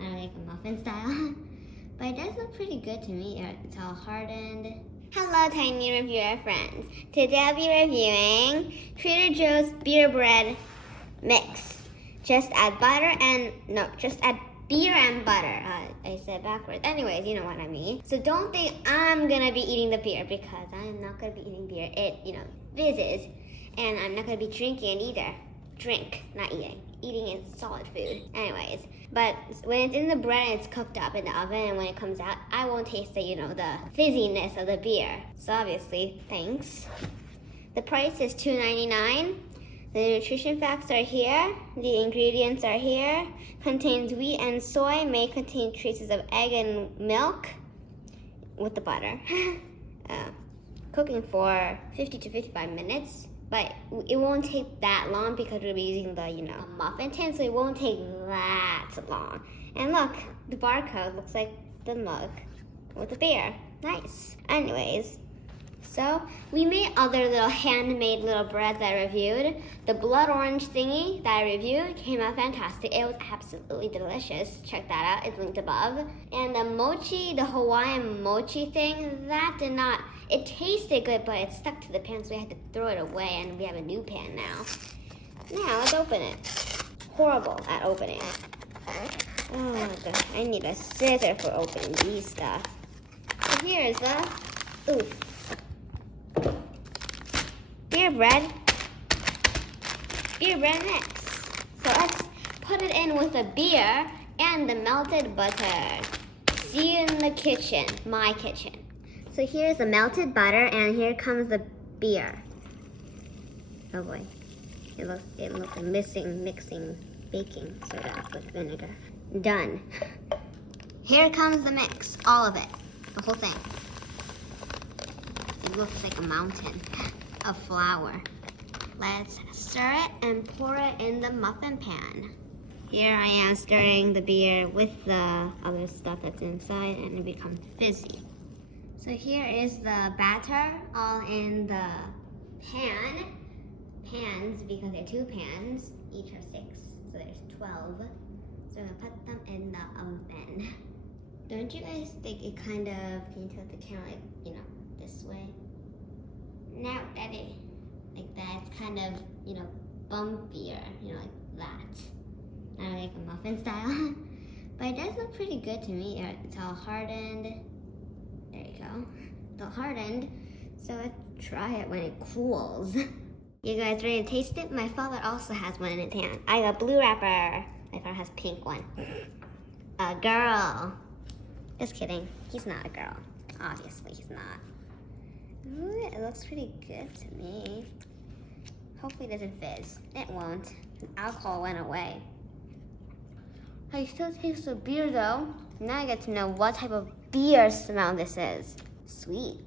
I like a muffin style. But it does look pretty good to me. It's all hardened. Hello, tiny reviewer friends. Today I'll be reviewing Trader Joe's beer bread mix. Just add beer and butter. I said backwards. Anyways, you know what I mean. So don't think I'm gonna be eating the beer because I'm not gonna be eating beer. It, fizzes. And I'm not gonna be drinking it either. Drink, not eating. Eating is solid food. Anyways, but when it's in the bread and it's cooked up in the oven and when it comes out, I won't taste the, the fizziness of the beer. So obviously, thanks. The price is $2.99. The nutrition facts are here. The ingredients are here. Contains wheat and soy. May contain traces of egg and milk with the butter. Cooking for 50 to 55 minutes. But it won't take that long because we'll be using the, muffin tin, so it won't take that long. And look, the barcode looks like the mug with the beer. Nice. Anyways, so we made other little handmade little breads that I reviewed. The blood orange thingy that I reviewed came out fantastic. It was absolutely delicious. Check that out. It's linked above. And the mochi, the Hawaiian mochi thing, that did not... It tasted good, but it stuck to the pan, so we had to throw it away, and we have a new pan now. Now, let's open it. Horrible at opening. Oh my god, I need a scissor for opening these stuff. So here is the beer bread mix. So let's put it in with the beer and the melted butter. See you in the kitchen, my kitchen. So here's the melted butter, and here comes the beer. Oh boy, it looks like mixing baking soda with vinegar. Done. Here comes the mix, all of it, the whole thing. It looks like a mountain of flour. Let's stir it and pour it in the muffin pan. Here I am stirring the beer with the other stuff that's inside, and it becomes fizzy. So here is the batter all in the pans, because there are 2 pans, each are 6, so there's 12. So I'm gonna put them in the oven. Don't you guys think it kind of, can you tilt the camera like, this way? Now that it, like that, it's kind of, bumpier, like that. I like a muffin style. But it does look pretty good to me. It's all hardened. There you go. It's all hardened. So let's try it when it cools. You guys ready to taste it? My father also has one in his hand. I got blue wrapper. My father has pink one. A girl. Just kidding. He's not a girl. Obviously, he's not. Ooh, it looks pretty good to me. Hopefully it doesn't fizz. It won't. The alcohol went away. I still taste the beer though. Now I get to know what type of beer smell this is. Sweet.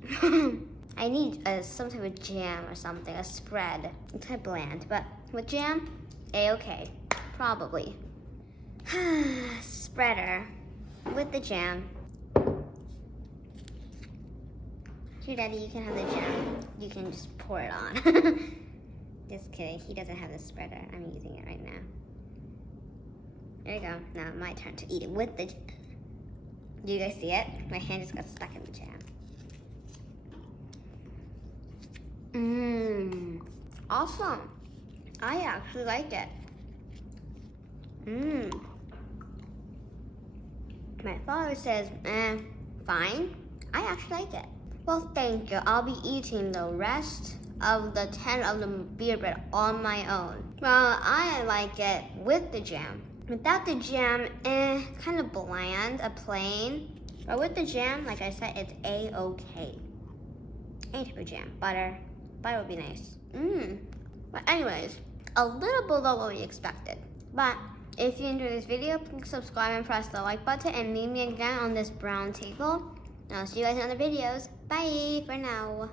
I need some type of jam or something, a spread. It's kind of bland, but with jam, A-okay. Probably. Spreader with the jam. Here, Daddy, you can have the jam. You can just pour it on. Just kidding, he doesn't have the spreader. I'm using it right now. There you go. Now my turn to eat it with the jam. Do you guys see it? My hand just got stuck in the jam. Awesome. I actually like it. My father says, fine. I actually like it. Well, thank you. I'll be eating the rest of the 10 of the beer bread on my own. Well, I like it with the jam. Without the jam, kind of bland, a plain. But with the jam, like I said, it's A-okay. Any type of jam. Butter would be nice. But anyways, a little below what we expected. But if you enjoyed this video, please subscribe and press the like button and meet me again on this brown table. And I'll see you guys in other videos. Bye for now.